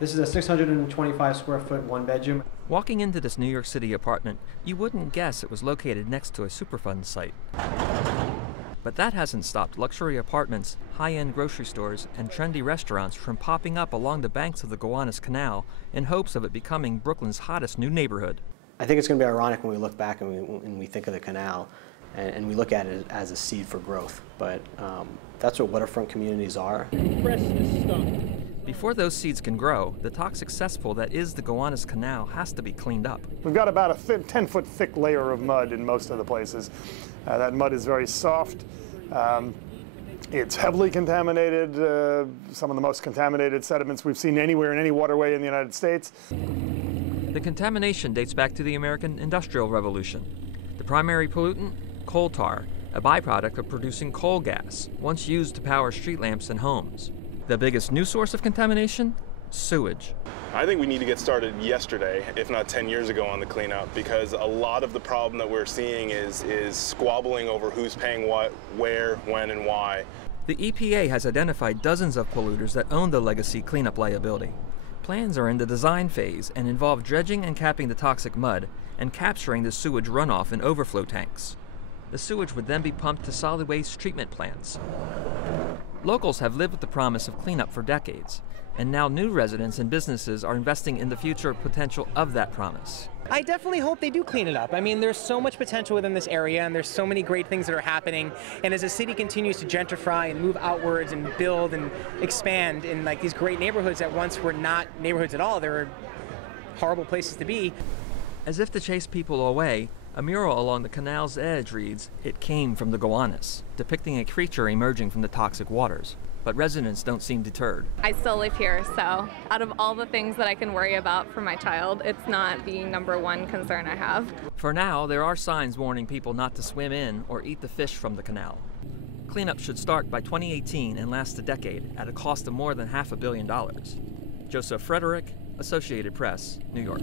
This is a 625 square foot one bedroom. Walking into this New York City apartment, you wouldn't guess it was located next to a Superfund site. But that hasn't stopped luxury apartments, high-end grocery stores, and trendy restaurants from popping up along the banks of the Gowanus Canal in hopes of it becoming Brooklyn's hottest new neighborhood. I think it's going to be ironic when we look back and we think of the canal and we look at it as a seed for growth. But that's what waterfront communities are. Before those seeds can grow, the toxic cesspool that is the Gowanus Canal has to be cleaned up. We've got about a 10-foot thick layer of mud in most of the places. That mud is very soft. It's heavily contaminated, some of the most contaminated sediments we've seen anywhere in any waterway in the United States. The contamination dates back to the American Industrial Revolution. The primary pollutant? Coal tar, a byproduct of producing coal gas, once used to power street lamps and homes. The biggest new source of contamination? Sewage. I think we need to get started yesterday, if not 10 years ago, on the cleanup, because a lot of the problem that we're seeing is squabbling over who's paying what, where, when, and why. The EPA has identified dozens of polluters that own the legacy cleanup liability. Plans are in the design phase and involve dredging and capping the toxic mud and capturing the sewage runoff in overflow tanks. The sewage would then be pumped to solid waste treatment plants. Locals have lived with the promise of cleanup for decades, and now new residents and businesses are investing in the future potential of that promise. I definitely hope they do clean it up. I mean, there's so much potential within this area, and there's so many great things that are happening. And as the city continues to gentrify and move outwards and build and expand in like these great neighborhoods that once were not neighborhoods at all, they were horrible places to be. As if to chase people away, a mural along the canal's edge reads, "It came from the Gowanus," depicting a creature emerging from the toxic waters. But residents don't seem deterred. I still live here, so out of all the things that I can worry about for my child, it's not the #1 concern I have. For now, there are signs warning people not to swim in or eat the fish from the canal. Cleanup should start by 2018 and last a decade at a cost of more than $500 million. Joseph Frederick, Associated Press, New York.